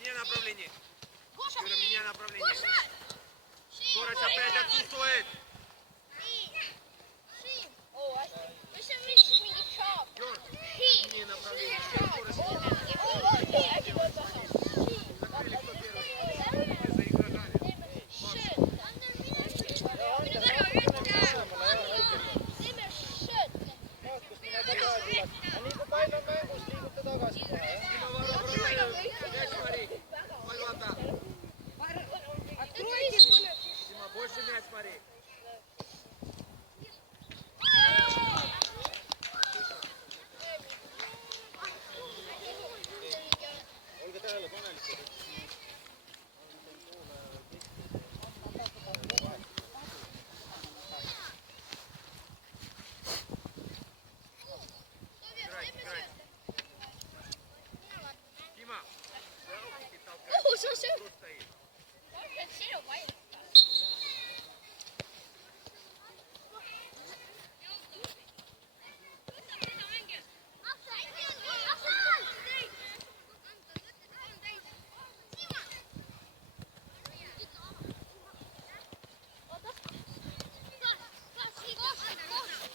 Меняй направление. Юра, меняй направление. Скорость опять отсутствует. Юр, меняй направление. Скорость закрыли, кто первый. Заиграли. Nii kui pall on mängus, liigub ta tagasi kohe. Дима, больше мяч смотри. Olge tähelepanelikud.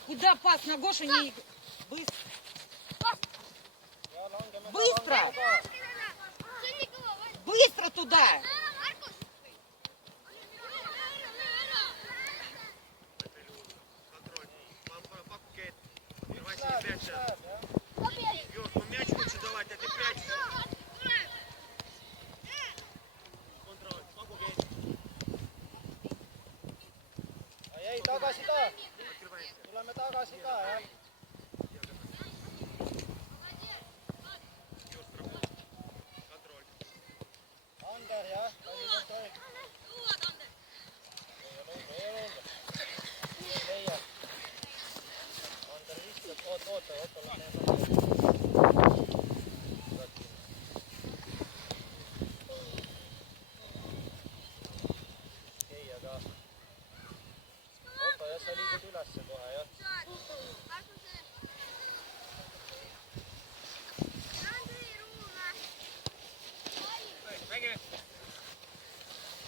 Куда пас на Гошу не... Быстро. Быстро! Быстро туда! Юр, ну мяч лучше давать, а ты прячешься. Ei, tagasi ka. Tuleme tagasi ka, jah. Ander, jah. Oli kontroll. Leia. Ander vistab. Oota. Keia ka. Oota, jah, sa liigud ülesse kohe, jah.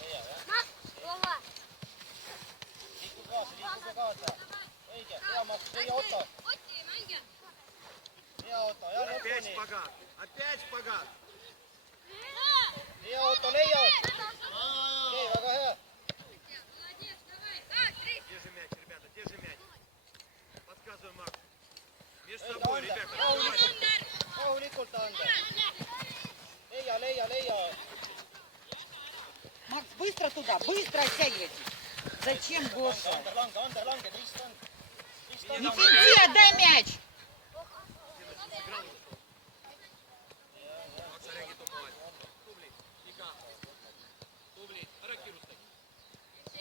Leia, jah. Liigu kaasa. Õige, hea Maks, Leia, Otto. Hea Otto, jah, Опять lõpuni. шпагат. Опять шпагат. Hea Otto, Leia. Okei, väga hea. Держи мяч, ребята, держи мяч. Подсказывай, Марк. Между Õige, собой, Ander. ребята. Rahulikult, Ander. Leia. Макс, быстро туда, быстро оттягивайте. Зачем Гоша? Ander lange, Krist on. Не иди, отдай мяч.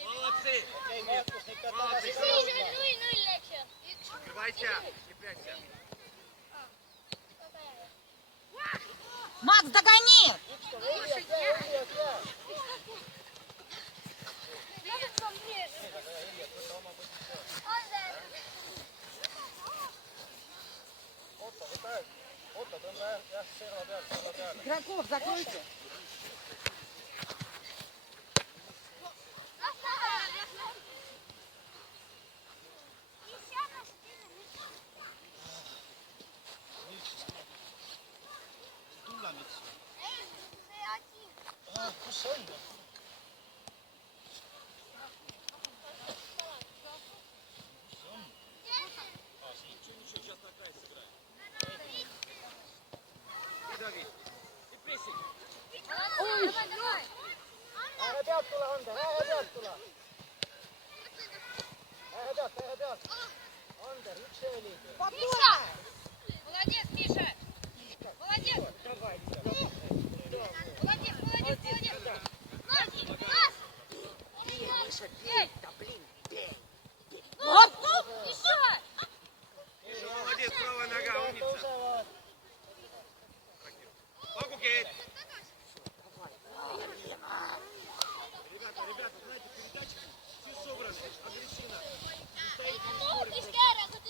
Молодцы. Okei, Markus, nüüd pead tagasi ka jõudma. Открывайся, не прячься. Макс, догони! Õiget, jää. Otto, tõmba jah, serva peale. Игроков закройте. Tuulemits. Kus see on? Давид. И прессинг. Ähe pealt tule, Ander, ähe pealt tule. Ähe pealt. Ander, üks eelib. Молодец, Миша! Молодец! Давай. Молодец! Миша, бей, да блин, бей. Оп! Еще! Миша, молодец, правая нога, умница. Погукет. Ребята, знаете, передачи все собраны, агрессивно. Вы стоите, не спорите просто.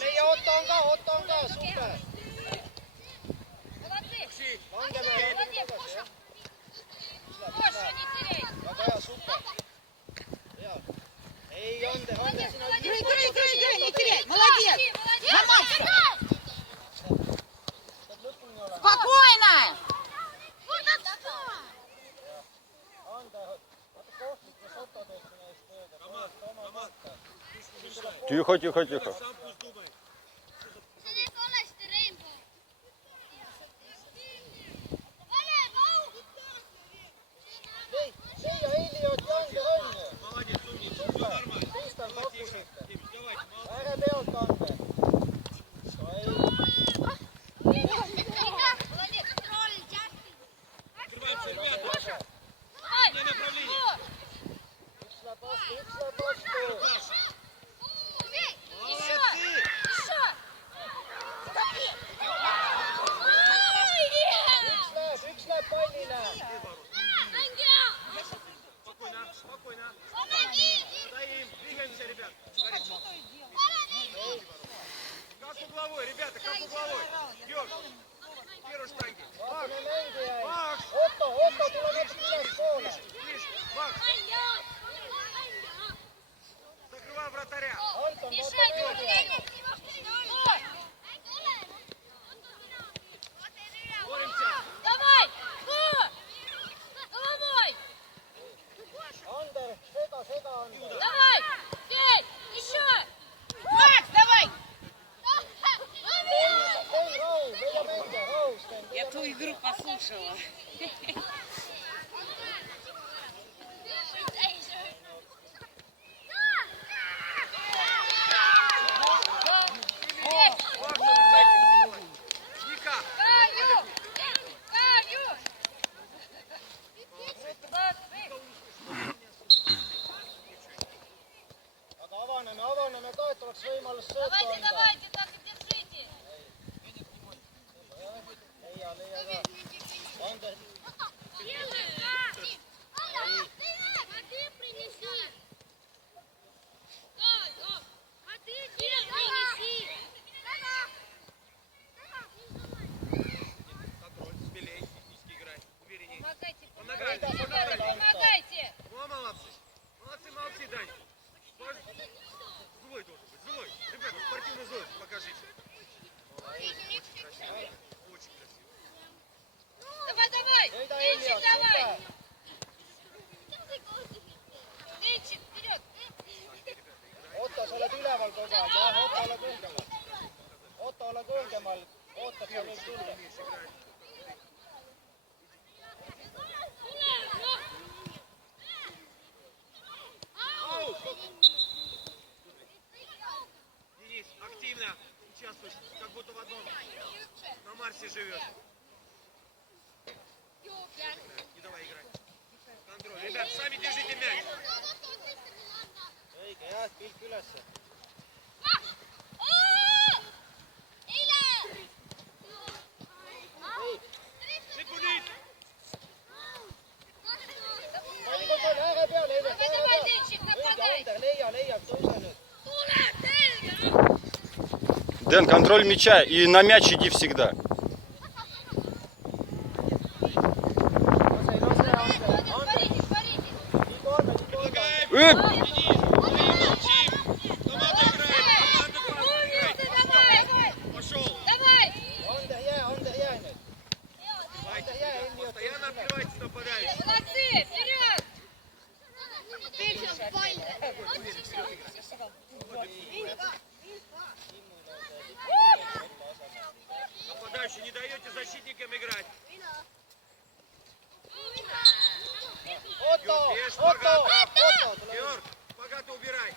leia Otto on ka, super. Молодцы. Максим, Langeme Молодец, tagasi, jah. Гоша, не теряй. Väga hea, super. Hea. Ei, Ander, sina Играй, играй, играй, играй, не теряй. Молодец. Ломайся. pead lõpuni olema. Спокойно. Ander, vaata kohtlik, kes Otto teeb sinu eest tööd. Oma kohta. Тихо, тихо, тихо. сам пусть думает. Leia Eliot ja Ander on ju. Молодец, умница, все нормально. Pistan pakkusite. Тимич, давайте, молодец. Ära pealt, Ander. Открываемся, ребята. На направление. Üks läheb vastu. Паша. Üks läheb pallile. Спокойно, спокойно. Стоим, двигаемся, ребят. Как угловой, ребята, как угловой. Георг, первый штанги. Vaatame mängijaid. Макс, Otto tuleb natuke ülespoole. видишь, Макс, закрывай вратаря. Anton, vaata mängijaid. Боремся. Давай! Головой! Ander, sega Ander. Давай! Бей! Еще! Макс, давай. Sten Rau, meie mängija, Rau, Sten. Я ту игру послушала. Ника, Каю! Каю! Aga avaneme ka, et oleks võimalus söötu Давайте, anda. давайте, так и держите! Leia ka. Ander, Воды принеси! Воды принеси! контроль, смелей, технически играй, уверенней. Помогайте, Помогай, помогайте, помогай. ребята, помогайте! Ну, молодцы. Молодцы, молодцы, Дань. Злой должен быть, злой. Ребята, спортивный злой покажите. Красиво. Очень красиво. Давай, давай! sõida Денчик, Eliot, давай! super. Денчик, вперед! Otto, sa oled üleval kogu aeg, jah, Otto, ole kõrgemal. Otto, ole kõrgemal. Ootad, sa võid tulla. Денис, активно участвуешь, как будто в одном на Марсе живет. Не давай играть. Контроль. Ребят, сами держите мяч. Õige, jah, pilk ülesse. Никулит. Palli kontroll, ääre peale, Eliot, Давай, ääre давай, peale. Денчик, Õige, нападай! Ander, leia, tõuse nüüd. Дэн, контроль мяча и на мяч иди всегда. Lase, Ander. Боритесь, боритесь! Nii kolme. Предлагаем. Эп! Денис, мы молчим. Команда играет. Команда классно играет. Давай! Пошел. Давай! Ander, jää nüüd. Давайте. Ander, jää, Eliot. Постоянно открывайтесь нападающий. Молодцы! Вперед! Нападающий, не даете защитникам играть. Otto, Otto, Otto, tule. Георг, богато убирай.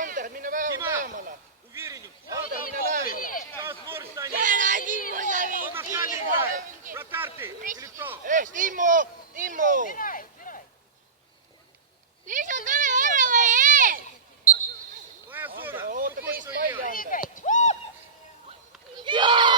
Ander, mine vähemale. Уверенней. Ander, mine lähemale. Сейчас можешь станет. Он нахально играет. Вратарь ты или кто? Timmu! Твоя зона. Oota Выходь, teist что palli, делать. Ander. Бегай!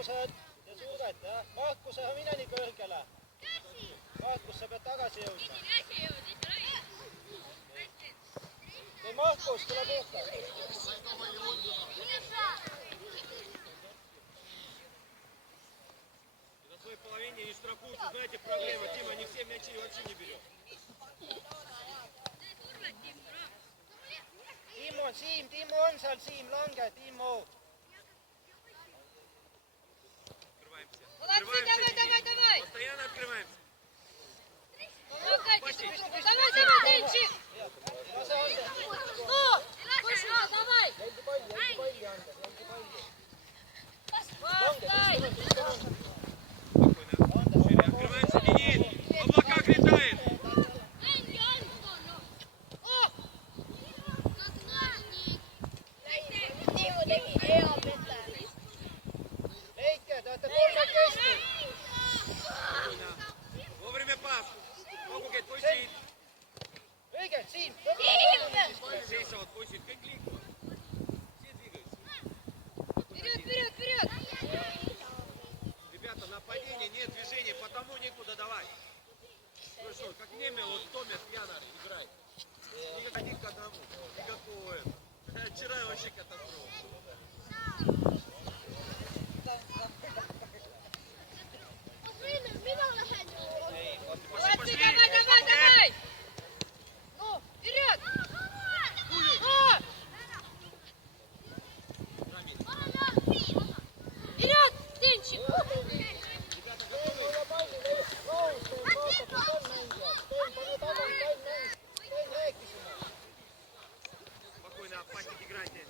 kiirused ja survet, jah. Markus, ära mine nii kõrgele. Markus, sa pead tagasi jõudma. Ei, Markus, tule puhta. На своей половине не штрафуются. Знаете, проблема, Дима, не все мячи вообще не берет. Timo on seal, Siim, lange, Timo. Открываемся. Молодцы, давай, давай, давай. Постоянно открываемся. Помогайте друг другу. Давай, давай, Денчик. Lase anda. Что? Пошла, давай. Jälgi palli anda, jälgi palli. Vasтай. Спокойно. Шире открываемся, Денис. В облаках летает. Leike, te olete kolmekesti. Спокойно. Вовремя пас. Koguge, poisid. Õige, Siim. Seisavad poisid, kõik liiguvad. Все двигаются. Вперед, вперед, вперед. Ребята, нападение, нет движения, потому некуда давать. Ну что, как Немел, вот Томас Янар играет. Один к одному. Никакого этого. Вчера вообще катастрофа. Молодцы, давай, давай, давай. Ну, вперед. Вперед, Денчик. Спокойно, пасик играйте.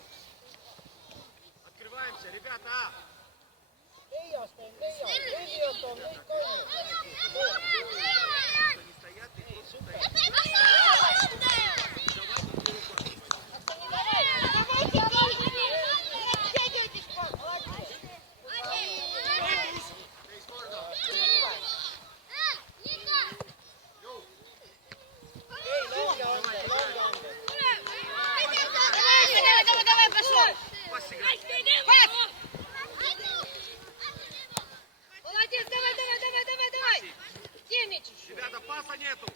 Открываемся, ребята. Leiast on, Liliot on, kõik on. Кто не стоят, и тот стоит. Ei, lange anda, lange anda. Давай, давай, давай, пошел. Пас играть. Молодец, давай, давай, давай, давай, давай. Где мяч еще? Ребята, паса нету.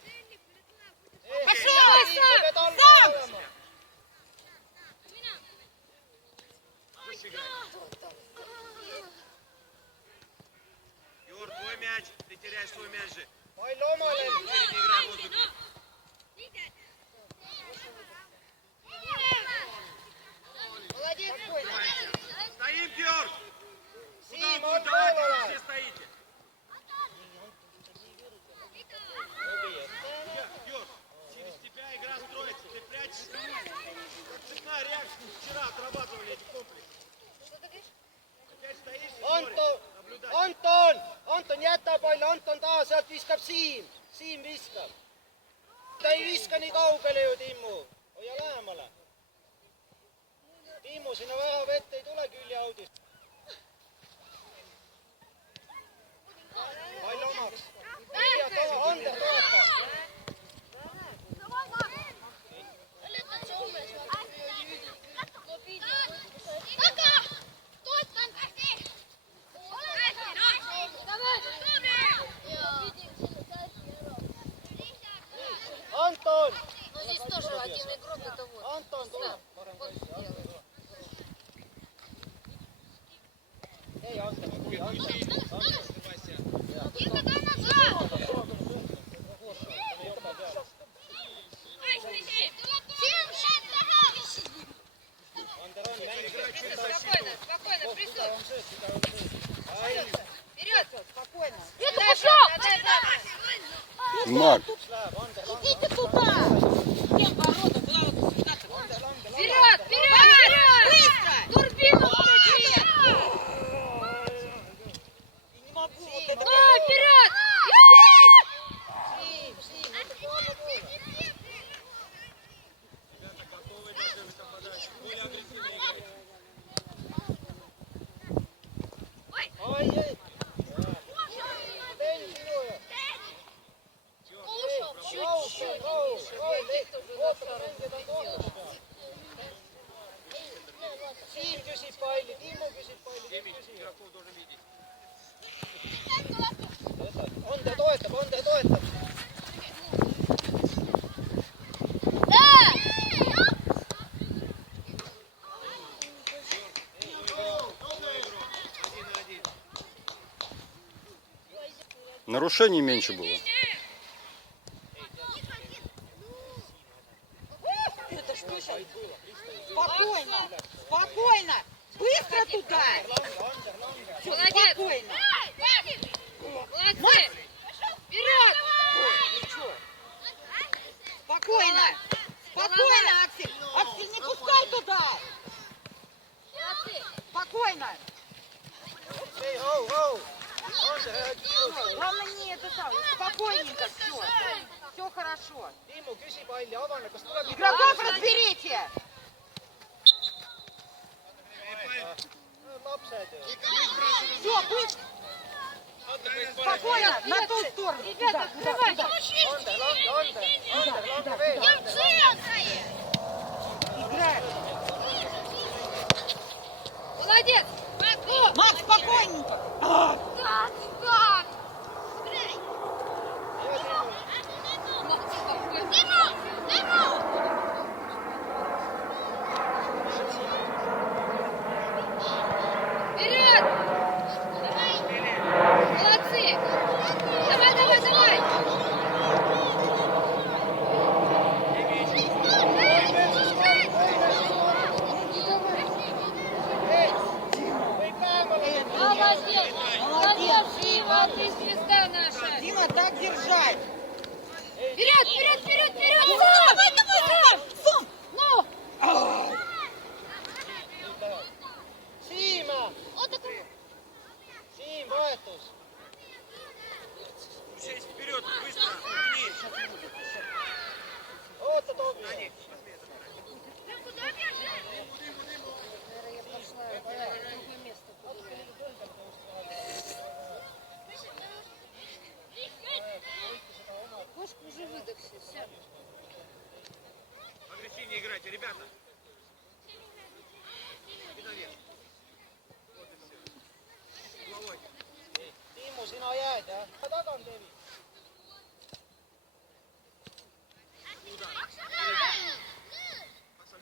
Ei, Pashoo, Siim, sa pead alla olema. Выше играй. Юр, твой мяч. Ты теряешь свой мяч же. Pall omale. Теперь не играй в воздухе. Молодец. Стоим, Георг. Куда Siim, будет on давать, poolele. если все стоите? Георг, через тебя игра строится. Ты прячешься. Как цепная реакция. Вчера отрабатывали эти комплексы. Опять стоишь и смотришь. Anton, Anton, jäta pall, Anton taha, sealt viskab Siim. Siim viskab. Ta ei viska nii kaugele ju, Timmu. Hoia lähemale. Timmu, sinna värav ette ei tule küljeaudist. Pall omaks. Liliot oma, Ander toeta. Anton! Ну здесь тоже один игрок, это вот. Anton tuleb. Parem kaitse, Anton tuleb. Ei, Anton, kui Anton. Спокойно, спокойно, присутствуй. Вперед! Спокойно. Это пошел! Марк, Идите туда. Кем ворота? Куда вот сюда-то? Вперед! Вперед! Быстро! Турбину включи! Не могу вот это. Ну, вперед! Ребята, готовы даже в этом подаче. Более агрессивно играть. Oi, ei. Tein sinuja. Siim küsib palli, Timmu küsib palli. Семь игроков должен видеть. Нарушений меньше было. Это что сейчас? Спокойно, спокойно. Быстро туда. Всё, Молодец. спокойно. Молодцы. Вперед. Ничего. Спокойно. Спокойно, Аксель. Аксель, не пускай туда. Спокойно. Hey, ho, ho. Ander, Главное не это самое. Спокойненько, все. Все хорошо. Timmu, küsi palli, avane, kas tuleb Игроков разберите. lapsed ju. Все, быстро. Спокойно, на ту сторону. Ребята, открывайте. Ander, lange veel. Играем. Молодец. Макс, спокойненько. Так, так. Вперед! Молодцы! Давай, давай, давай! Молодец! Молодец, Дима, ты звезда наша! Дима, так держать. Вперед, вперед, вперед, вперед! Давай, давай, давай! Ну! Siima! Siim, vahetus! Сесть вперед, быстро, умнее. Oota, Toobi! Кошка уже выдохся, все. Агрессивнее играйте, ребята. И наверх. Вот и все. Головой. Timmu, sina jääd, jah? Ma tagan, Kevin.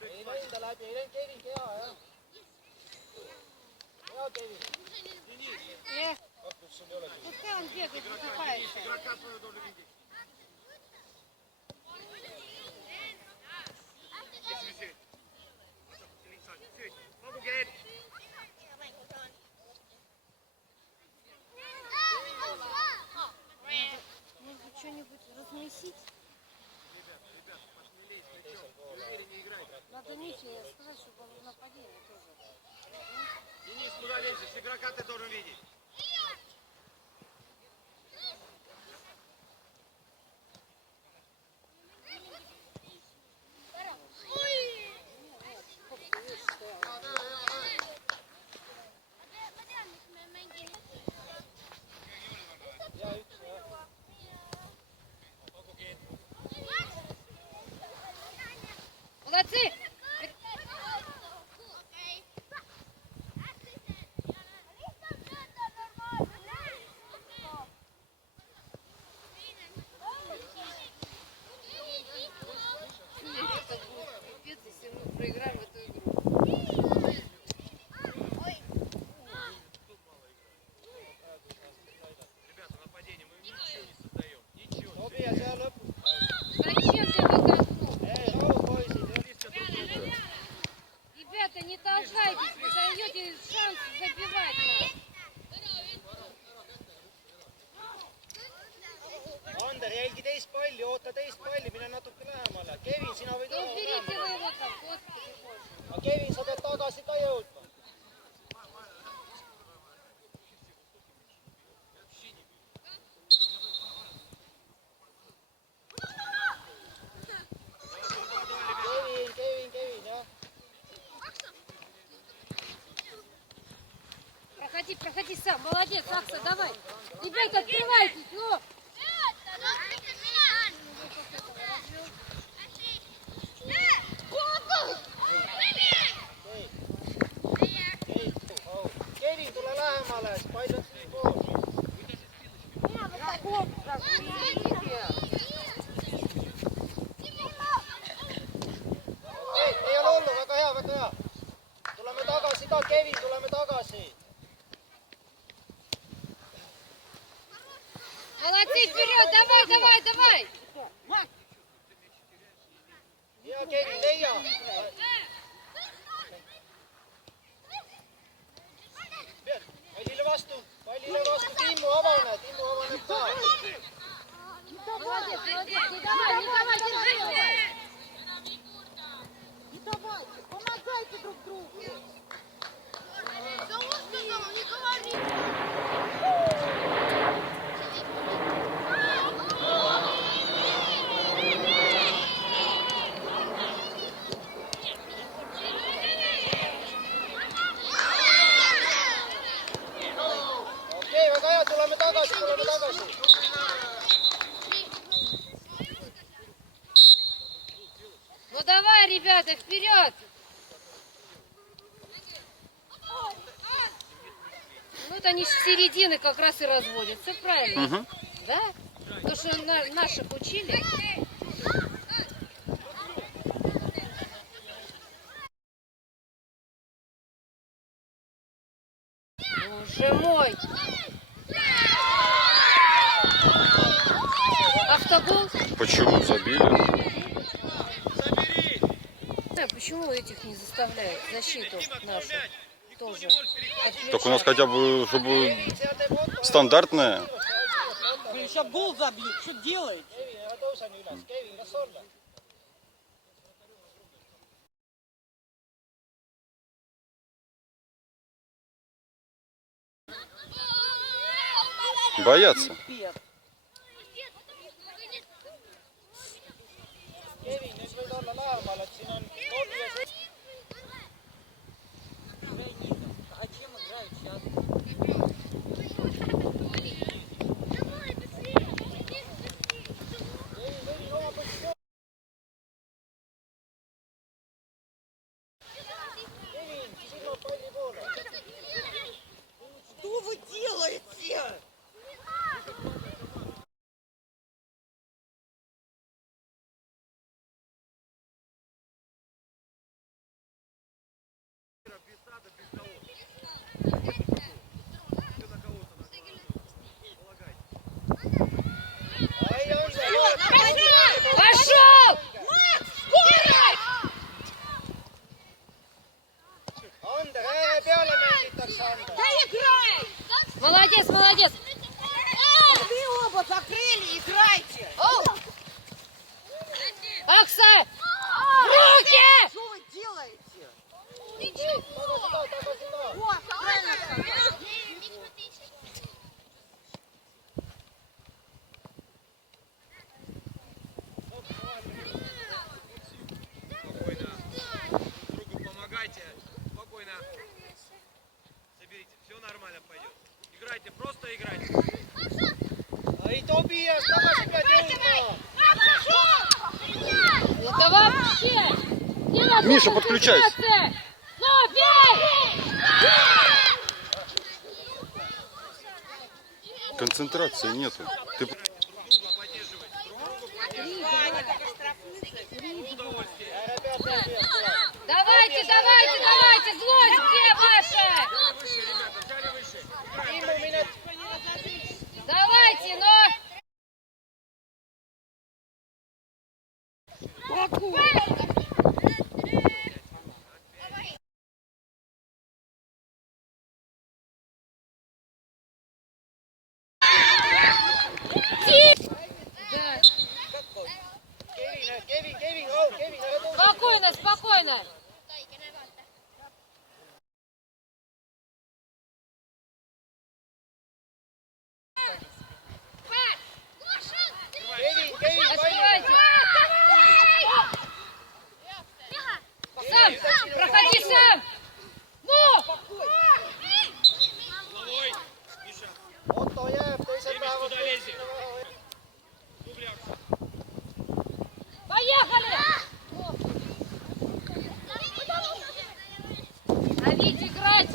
Ei läinud ta läbi, ei läinud Kevin keha, jah? Hea, Kevin. Пускай он бегает, высыпается. Игрока свою долю видеть. Здесь висеть. Сеть. Могу геть. Может что-нибудь размесить? Ребят, посмелее, с мячом. Увереннее играйте. Надо Михе сказать, чтобы он в нападении тоже. Денис, куда лезешь? Игрока ты должен видеть. Ja, üks, jah. Молодцы! Это будет капец, если мы проиграем эту игру. Ребята, нападение мы ничего не создаем. Ничего. Toobi ja seal lõpus. Зачем ты выкатнул? Ei, rahu, poisid, jah. Близко друг к другу. Ребята, не толкайтесь, вы даете шанс забивать нас. Ander, jälgi teist palli, oota teist palli, mine natuke lähemale. Kevin, sina võid Ну, olla берите lähemal. вы его там, господи боже. Aga Kevin, sa pead tagasi ka jõudma. Kevin, jah. Проходи сам, молодец, Акса, давай. Ребята, открывайтесь, ну. Kevin, tule lähemale, siis pall on siin koos. Ei ole hullu, väga hea, väga hea. Tuleme tagasi ka, Kevin, tuleme tagasi. Молодцы, вперед, давай, давай, давай. Hea Kevin, leia. Pallile vastu, Timmu avaneb ka. Молодец, молодец, не давай, держи его. Давайте, помогайте друг другу. Кому сказал, не говори. Okei, väga hea, tuleme tagasi. Ну давай, ребята, вперед. Вот они с середины как раз и разводят. Все правильно. Угу. Да? То, что наших учили. Боже мой. Автогол? Почему забили? Забери! Почему этих не заставляют? Защиту нашу тоже. Так у нас хотя бы, чтобы стандартная. Блин, сейчас гол забьют, что делаете? Kevin, ära tõuse nii üles. Kevin, kas olla? Боятся. Пипец. Kevin, nüüd võid olla lähemal, et siin on kolm ja seitse. А чем играют сейчас? Kevin, oma positsioon. Kevin, silmad palli poole. Что вы делаете? Ai, on. Пошел! Ander, ääre peale mängitakse Ander. Молодец, молодец! Вы оба закрыли, играйте! Акса! Руки! Что вы делаете? Tagasi ka. Вот, правильно сказал. Спокойно. Другу помогайте. Спокойно. Заберите. Все нормально пойдет. Играйте, просто играйте. Ai, Tobias, tagasi pead jõudma. Это вообще! Не надо Миша, подключайся. концентрация! Ну, бей! Концентрации нету. Ты... Друг друга поддерживайте. Друг другу поддерживайте. Удовольствие. Ääre pead, Tobias, tule. Давайте, давайте, давайте! Злость где ваша? Выше, ребята, взяли выше. Играем. Timmu, mine. Давайте, но... Kevin, oh, Kevin, ära tõuse. Спокойно, спокойно! Kevin, Открывайте! Сам! Проходи сам! Ну! Головой. Миша. Otto jääb teisel Kevin, päeval. куда лезет? Дубляк. Поехали! Ловить, играть!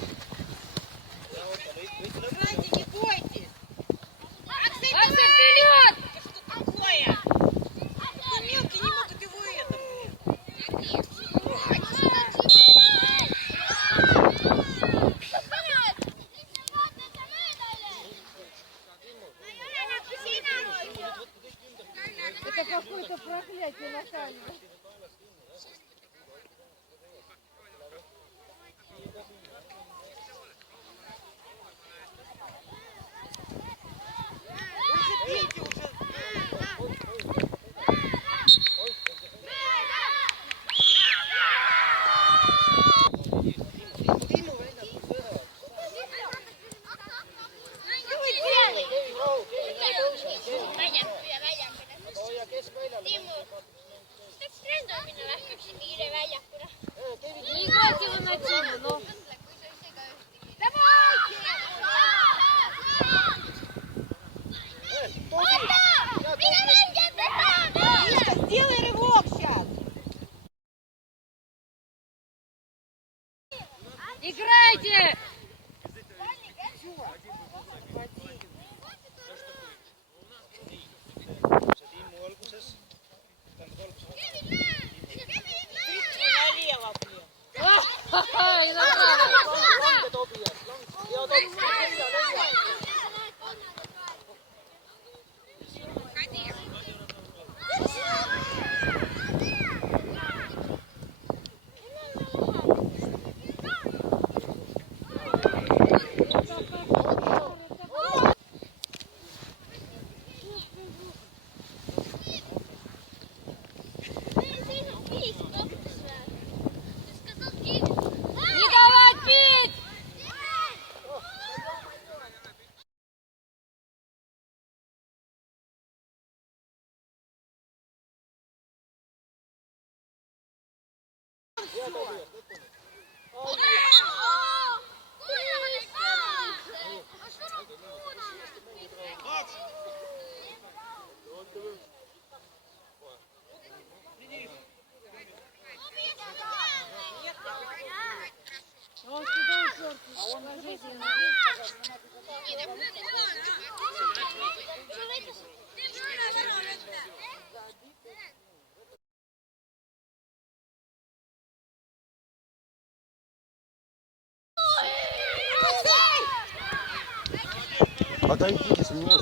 Играйте, не бойтесь! Акса, вперед! Что такое? Такой мелкий не могут его это, блин. Сильно! Играйте, Наталья. Бейте уже. Timmu väljalt ühe. Kevin Raud, aga hoia keskväljale. Не играйте вы на Тиму, ну. Сделай рывок сейчас. Играйте! See Timmu alguses. Налево, блин. Ай, Наталья! Lange Tobias, lange. Ja, Tobias, leia. Не давать пить! Он сюда упёрся. Положите на Отойдите с него.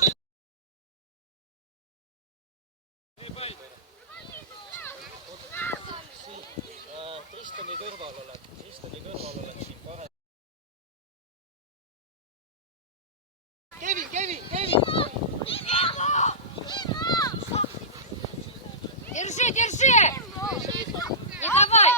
Tristani kõrval oled siin parem. Kevin! Держи! Не давай!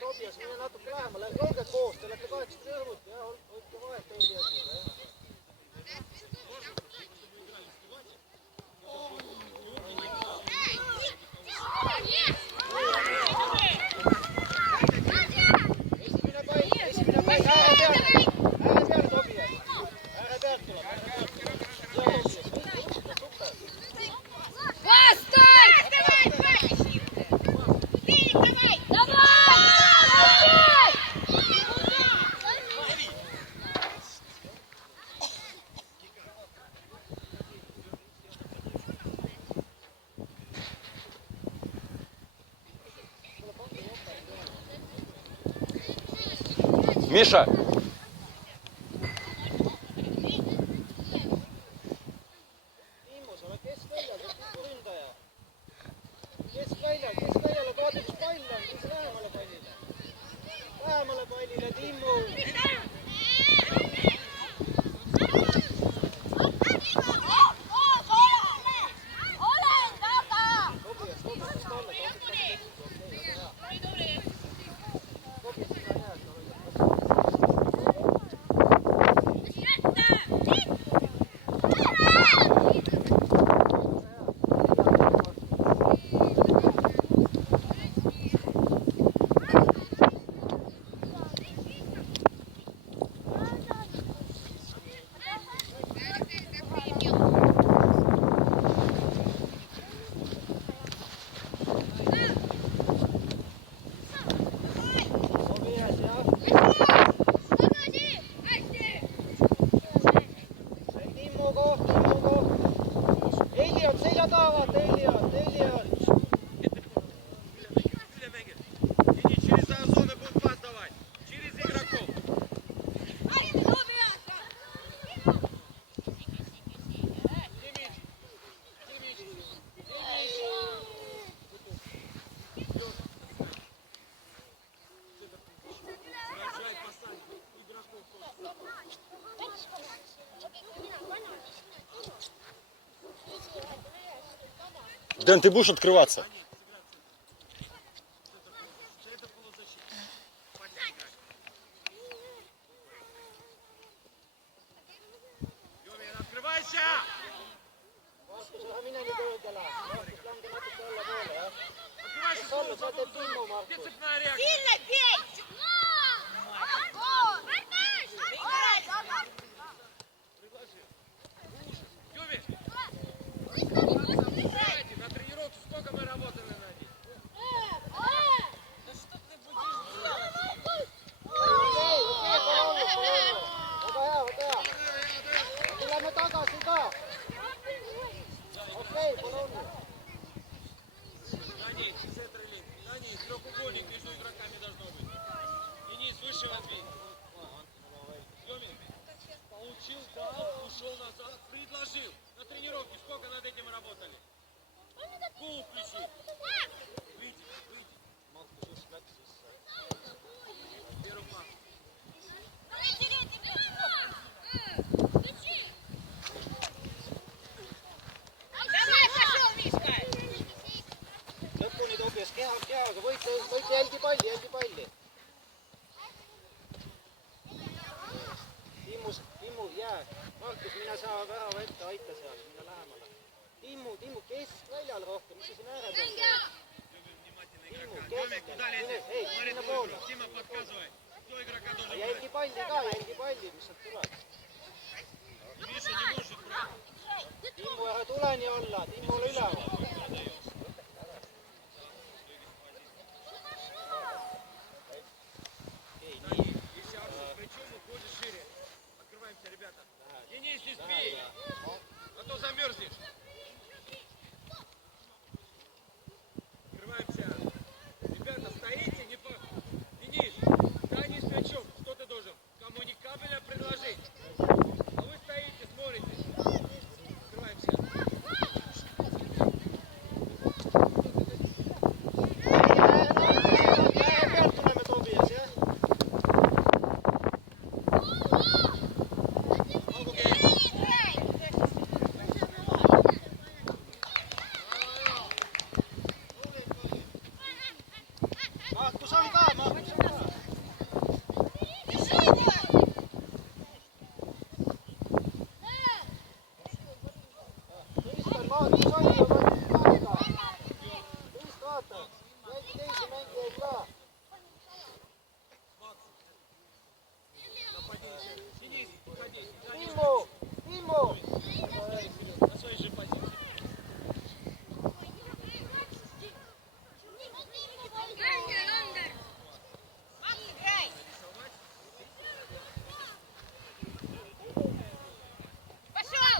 Tobias, mine natuke lähemale, olge koos, te olete kahekesi kõrvuti, jah, hoidke vahet Tobiasile, jah. Esimene pall, ääre peale, Tobias. Ääre pealt tuleb, ääre pealt. Ja Tobias, super. Постой! Давай! Миша! Timmu, sa oled keskväljal, ründaja. Keskväljale, vaata kus pall on, viis lähemale pallile. Lähemale pallile, Timmu. Tobias, vast alla, selja taha vaata, Heli on. Юля, иди через зоны будут пас давать. Через игроков. Дэн, ты будешь открываться? Юля, открывайся! Markus, lähe mine nüüd õõgele. Markus, lange natuke allapoole, jah. Открывайся, Kes olnud, sa teed Timmu, где Markus. цепная реакция? Сильно бей! Юми, знаете, на тренировке сколько мы работали на них? Да что ты будешь делать? Väga hea. Tuleme tagasi ka. Okei, pole hullu. На ней, централинг, на ней, трехугольник между игроками должно быть. Денис, выше отбей. Юми, получил, дал, ушел назад, предложил. На тренировке сколько над этим работали? Гол включи. Выйди. Первый пас. Давай, пошел, Мишка! Lõpuni Tobias kehaga, võite jälgi palli. Timmu, jää. Markus, mine saa värava ette, aita seal, mine lähemale. Timmu, keskväljal rohkem, mis sa siin ääre peal teed? Timmu, keskel. Ei, sinna poole. Дима, подсказывай. Кто игрока должен Jälgi palli, mis sealt tuleb. Миша не может брать. Timmu, ära tule nii alla, Timmu ole üleval. Если причем уходишь шире. Открываемся, ребята. Денис, не спи. А то замерзнешь. Открываемся. Ребята, стоите, не по... Денис, дай не с мячом. Что ты должен? Коммуникабельно предложить. А вы стоите, смотрите. Открываемся. Käe pealt tuleme, Tobias, jah? Markus on ka. Kristjan, Markus on ju, vaata. Krist, vaata. Jälgi teisi mängijaid ka. Денис, уходи. Timmu! На своей же позиции. Макс, играй! Пошел!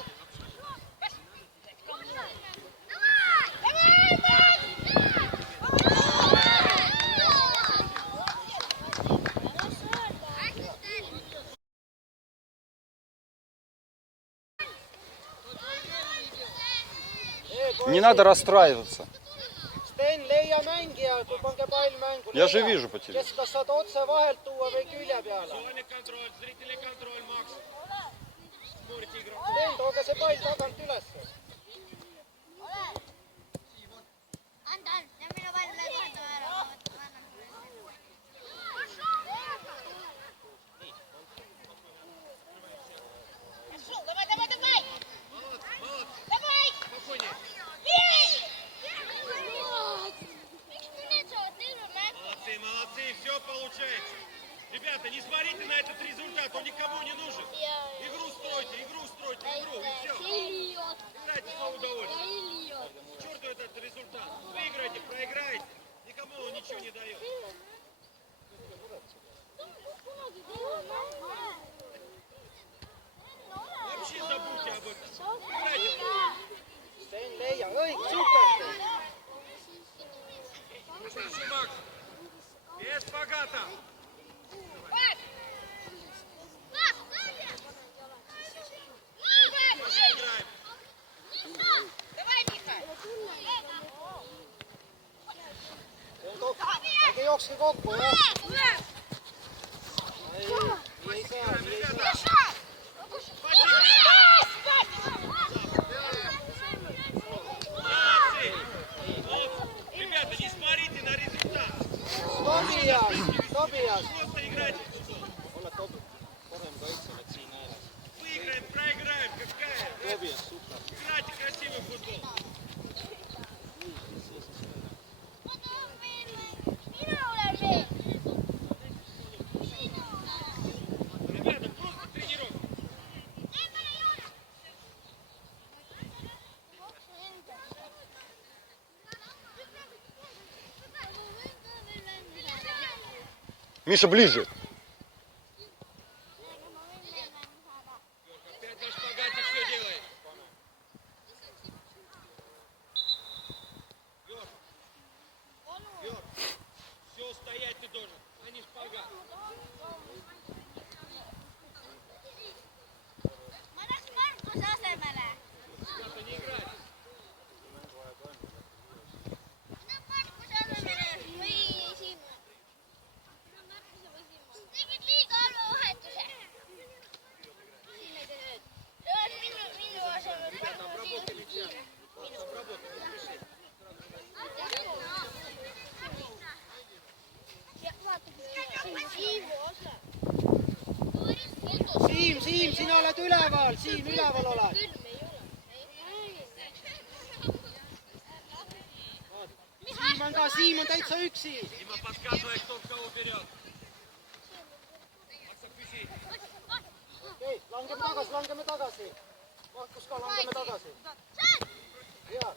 Не надо расстраиваться. Sten, leia mängija, kui pange pall mängu. Я же вижу по тебе. Kes kas saad otse vahelt tuua või külje peale? Визуальный контроль, зрительный контроль, Макс. Смотрите игру. Sten, tooge see pall tagant üles. Andan, ja minu pall läheb vaata ära. Пошел, давай, давай, давай! Молодцы. Давай! Спокойнее. Бей! Молодцы, все получается. Ребята, не смотрите на этот результат, он никому не нужен. Игру стройте, игру, и все. Играйте по удовольствию. К черту этот результат. Выиграйте, проиграете. Никому он ничего не дает. Вообще забудьте об этом. Играйте. Sten, leia. kõik, super. Хорошо, Макс. Без богата. Играем. Давай, Миха. Ärge jookske kokku, jah. Ei saa. Ребята, не смотрите на результат. Tobias. Просто играйте в футбол. Ole Tobi. Parem kaitse oled siin ääres. Выиграем, проиграем. Какая? Tobias, super. Играйте красивый футбол. Ребята, просто тренировка. Миша, ближе. Опять на шпагате все делает. Йор, все стоять ты должен, а не шпагат. Шпагата не играть. Ребята, обработка мяча. Обработка, не спеши. Siim, sina oled üleval, Siim, üleval oled. Siim on täitsa üksi. Дима, подсказывай, кто в кого берет. Макса, пиши. Okei, langeme tagasi. Markus ka, langeme tagasi. Hea.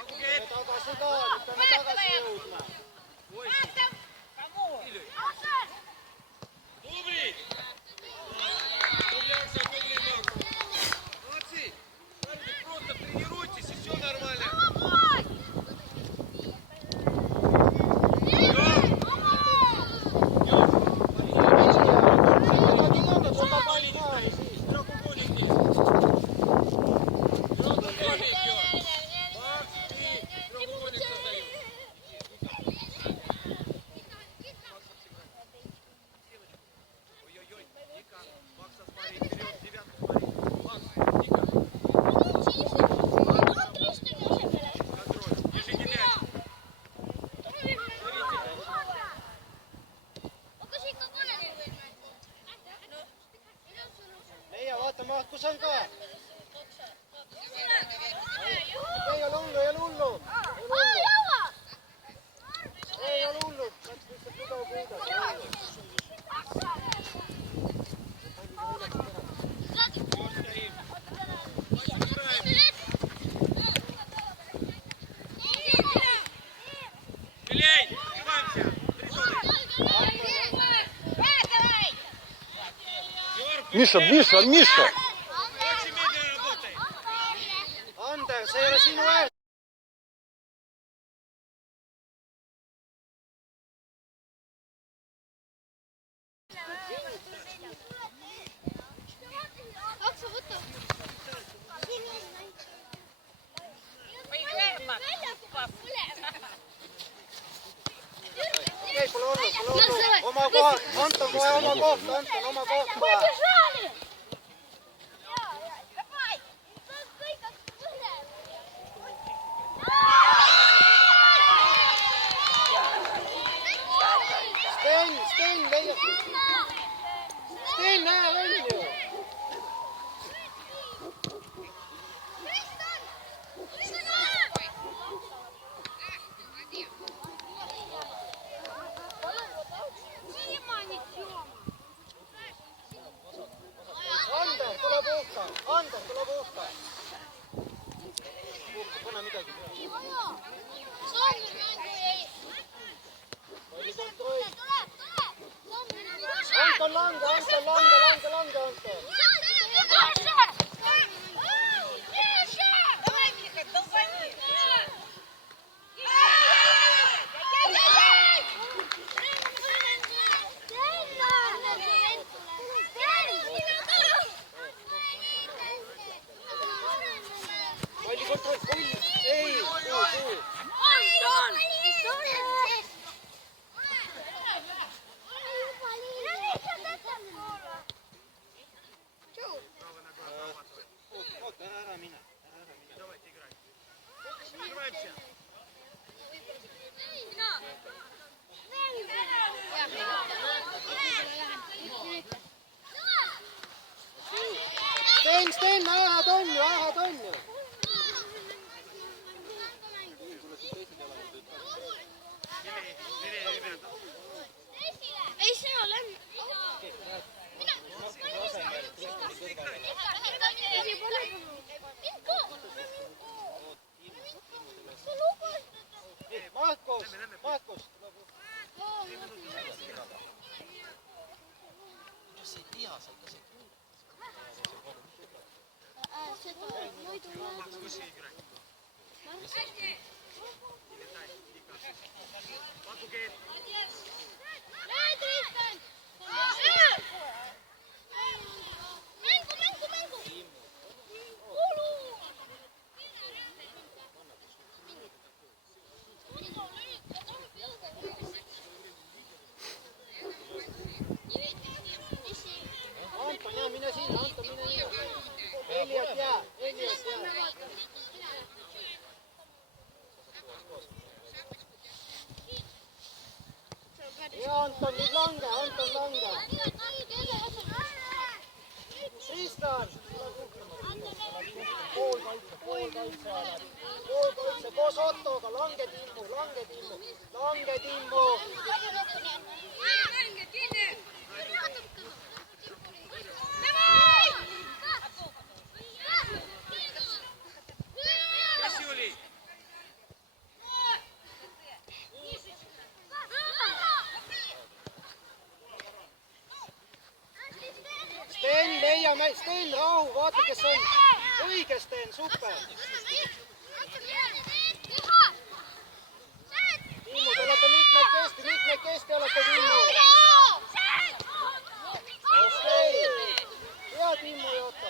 Окей. Tagasi ka, nüüd peame tagasi jõudma. Кому? Дубли! Дубляйся, дубли, Макс. Молодцы. Парни, просто тренируйтесь, и все нормально. Leia, vaata Markus on ka. Ei ole hullu. Ei ole hullu. Läks lihtsalt tugev püüda. Стреляй! Открываемся! Миша, Миша, Миша! Очень медленно работай! Ander, see ei ole sinu äär. Поиграем, Макс. Okei, pole hullu. Oma koha, Anton kohe oma kohta, Anton oma kohta. Sten, leia. Sten, näe välja. mine. Давайте играть. Открываемся. Sten, äärad on ju. Левее, ребята. Ei, see ole. Markus. Макс, выше играй. Не летай, иди как. Марку Гейт. Anton, jää, mine sinna, Anton, mine sinna. Eliot jää. Ja Anton, nüüd lange. Tristan! Pool kaitse, koos Ottoga, lange Timmu. Есть Юлий. Sten, rahu, vaata kes on. Õige Sten, super. Timmu, te olete mitmeid kesti olete Timmu. Hea Timmu ja Otto.